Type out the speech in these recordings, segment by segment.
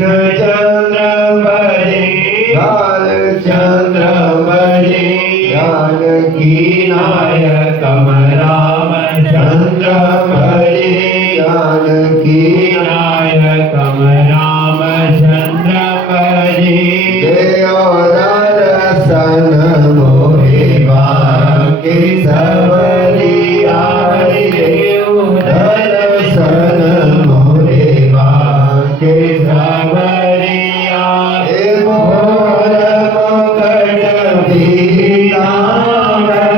कृष्णचन्द्र भजे बालचन्द्र भजे जानकी नायकम रामचन्द्र भजे जानकी नायकम रामचन्द्र भजे देव दर्शन मोहे बाकी सबरिया देव दर्शन मोहे बाकी सबरिया हे मोर मुकुट पीताम्बर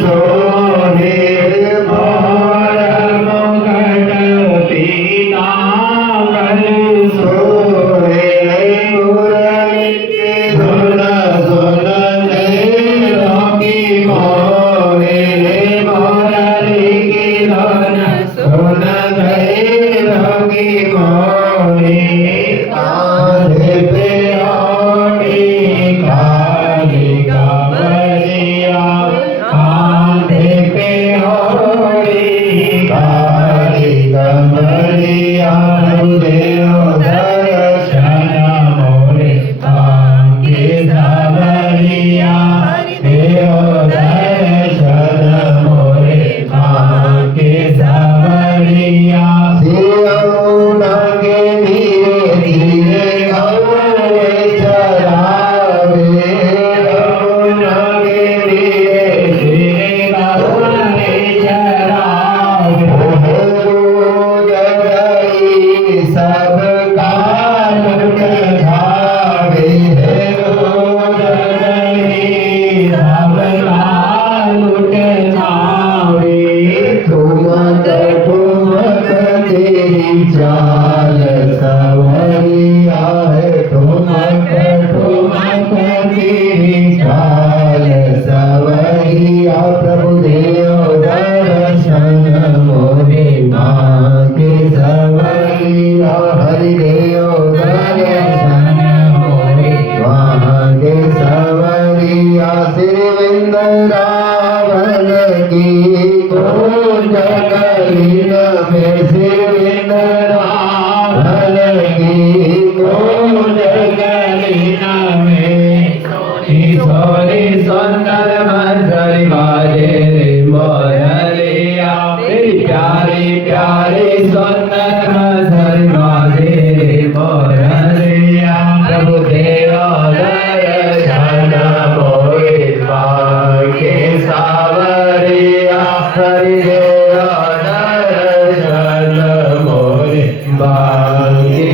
सोहे मोर मुकुट पीताम्बर सोहे मुरली की धुन सुनते रोगी मोहे मुरली की धुन सुनते रोगी मोहे कांधे पे ओढ़ी काली कांवरिया कांधे पे ओढ़ी काली कांवरिया देव दर्शन मोरे बाकी सबरिया देव दर्शन मोरे बाकी सबरिया सियौनगे धीरे धीरे गौरे चरावे रौनगे धीरे धीरे गौरे चरावे दूध दही सब कालुट खावे दूध दही सब कालुट खावे ठुमक ठुमक तेरी चाल सवरिया है ठुमक ठुमक तेरी चाल सवरिया प्रभु देव दर्शन मोरे बाकी सवरिया हरि देव दर्शन मोरे बाकी सवरिया श्री वृंदावन की कुंज कलीन में श्री वृंदावन की कुंज कलीन में सोनी सुंदर मंजरी बाजे रे मोरलिया मेरी प्यारी प्यारी सुंदर मंजरी बाजे रे मोरलिया प्रभु देव दर्शन मोरे बाकी सावरिया हरि देव दर्शन मोरे बाकी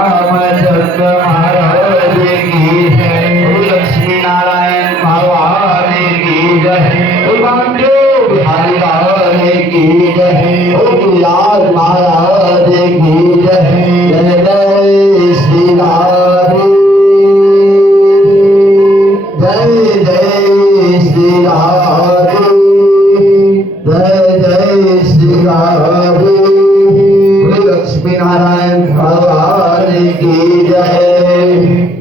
रामचंद्र महाराज की जय। लक्ष्मी नारायण भगवान की जय। बांधव बिहारी लाल की जय। तुलार महाराज की जय। जय जय श्री राम, जय जय श्री राम।